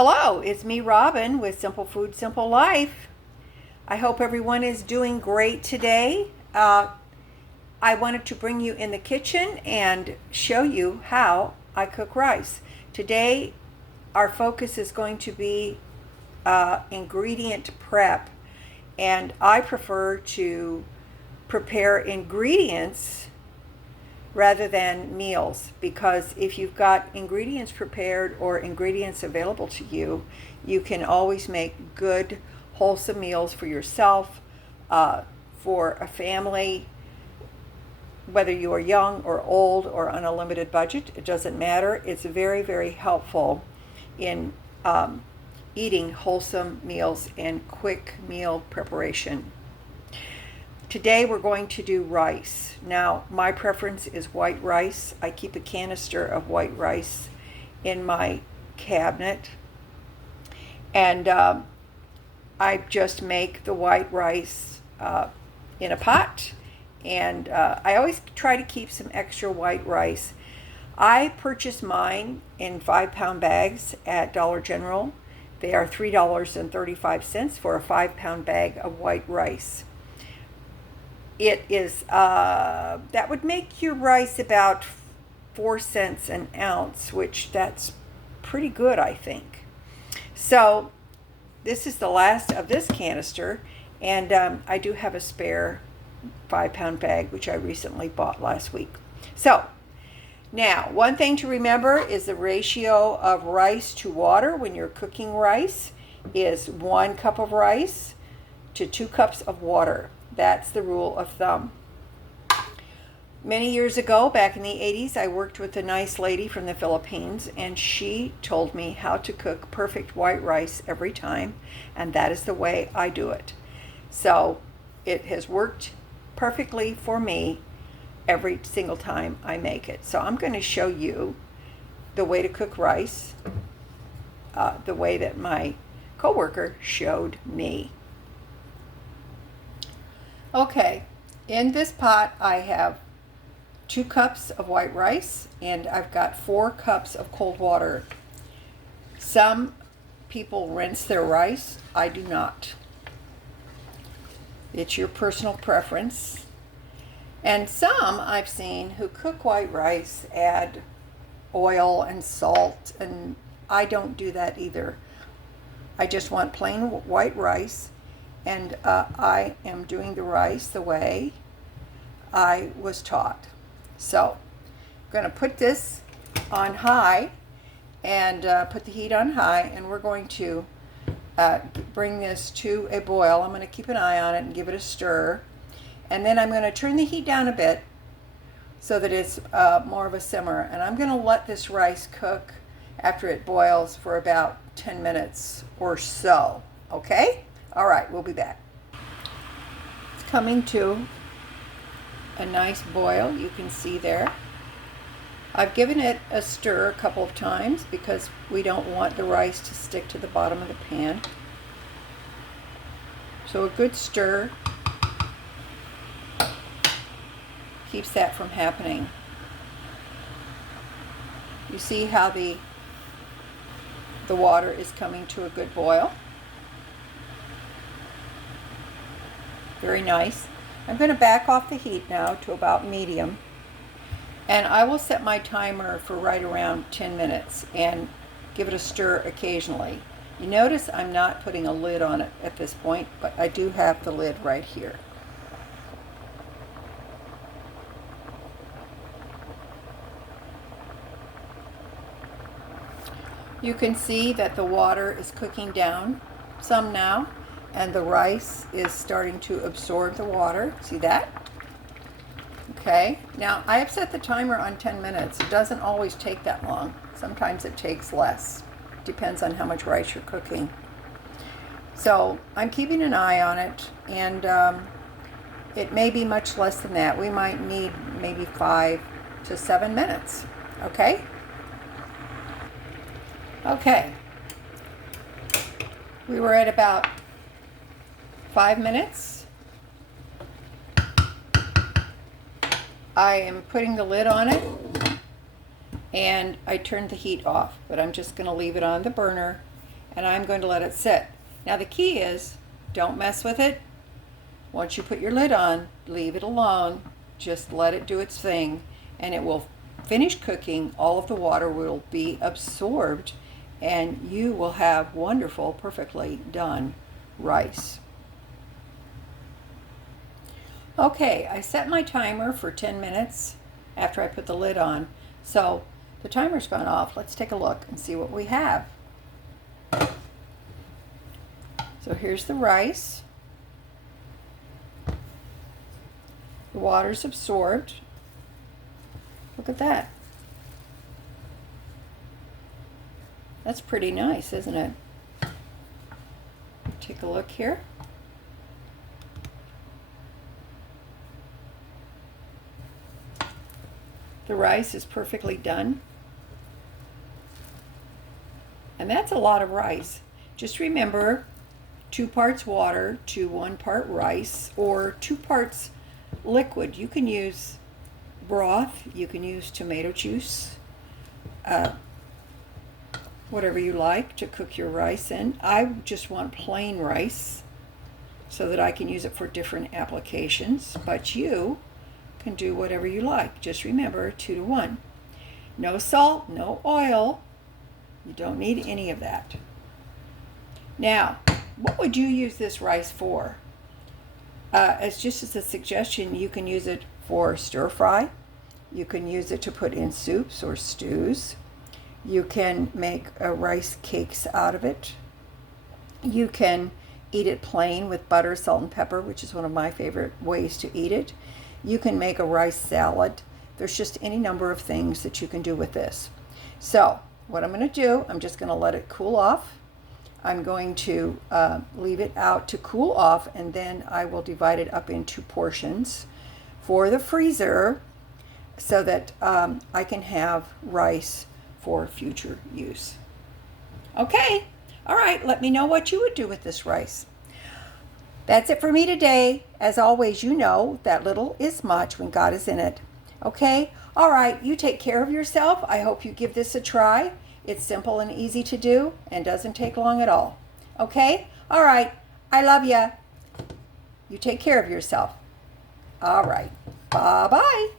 Hello, it's me, Robin, with Simple Food, Simple Life. I hope everyone is doing great today. I wanted to bring you in the kitchen and show you how I cook rice. Today, our focus is going to be ingredient prep, and I prefer to prepare ingredients rather than meals, because if you've got ingredients prepared or ingredients available to you, you can always make good, wholesome meals for yourself, for a family, whether you are young or old or on a limited budget. It doesn't matter. It's very, very helpful in eating wholesome meals and quick meal preparation. Today we're going to do rice. Now, my preference is white rice. I keep a canister of white rice in my cabinet, and I just make the white rice in a pot, and I always try to keep some extra white rice. I purchase mine in 5-pound bags at Dollar General. They are $3.35 for a 5-pound bag of white rice. It is, that would make your rice about 4 cents an ounce, which that's pretty good, I think. So this is the last of this canister, and I do have a spare 5-pound bag, which I recently bought last week. So now, one thing to remember is the ratio of rice to water when you're cooking rice is 1 cup of rice to 2 cups of water. That's the rule of thumb. Many years ago, back in the 80s, I worked with a nice lady from the Philippines, and she told me how to cook perfect white rice every time, and that is the way I do it. So it has worked perfectly for me every single time I make it. So I'm going to show you the way to cook rice, the way that my coworker showed me. Okay, in this pot I have 2 cups of white rice, and I've got 4 cups of cold water. Some people rinse their rice. I do not. It's your personal preference. And some I've seen who cook white rice add oil and salt, and I don't do that either. I just want plain white rice. And I am doing the rice the way I was taught. So I'm going to put this on high and put the heat on high, and we're going to bring this to a boil. I'm going to keep an eye on it and give it a stir. And then I'm going to turn the heat down a bit so that it's more of a simmer. And I'm going to let this rice cook after it boils for about 10 minutes or so. Okay? All right, we'll be back. It's coming to a nice boil, you can see there. I've given it a stir a couple of times because we don't want the rice to stick to the bottom of the pan. So a good stir keeps that from happening. You see how the water is coming to a good boil. Very nice. I'm going to back off the heat now to about medium, and I will set my timer for right around 10 minutes and give it a stir occasionally. You notice I'm not putting a lid on it at this point, but I do have the lid right here. You can see that the water is cooking down some now, and the rice is starting to absorb the water. See that? Okay, now I have set the timer on 10 minutes. It doesn't always take that long. Sometimes it takes less. Depends on how much rice you're cooking. So I'm keeping an eye on it, and it may be much less than that. We might need maybe 5 to 7 minutes. Okay? Okay. We were at about 5 minutes. I am putting the lid on it, and I turned the heat off, but I'm just going to leave it on the burner and I'm going to let it sit. Now the key is, don't mess with it. Once you put your lid on, leave it alone. Just let it do its thing, and it will finish cooking. All of the water will be absorbed, and you will have wonderful, perfectly done rice. Okay, I set my timer for 10 minutes after I put the lid on. So the timer's gone off. Let's take a look and see what we have. So here's the rice. The water's absorbed. Look at that. That's pretty nice, isn't it? Take a look here. The rice is perfectly done. And that's a lot of rice. Just remember, 2 parts water to 1 part rice, or 2 parts liquid. You can use broth, you can use tomato juice, whatever you like to cook your rice in. I just want plain rice so that I can use it for different applications, but you can do whatever you like. Just remember 2 to 1. No salt, no oil. You don't need any of that. Now, what would you use this rice for? As just as a suggestion, you can use it for stir fry. You can use it to put in soups or stews. You can make rice cakes out of it. You can eat it plain with butter, salt, and pepper, which is one of my favorite ways to eat it. You can make a rice salad. There's just any number of things that you can do with this. So what I'm going to do, I'm just going to let it cool off. I'm going to leave it out to cool off, and then I will divide it up into portions for the freezer so that I can have rice for future use. Okay, all right, let me know what you would do with this rice. That's it for me today. As always, you know that little is much when God is in it. Okay? All right, you take care of yourself. I hope you give this a try. It's simple and easy to do and doesn't take long at all. Okay? All right. I love you. You take care of yourself. All right. Bye-bye.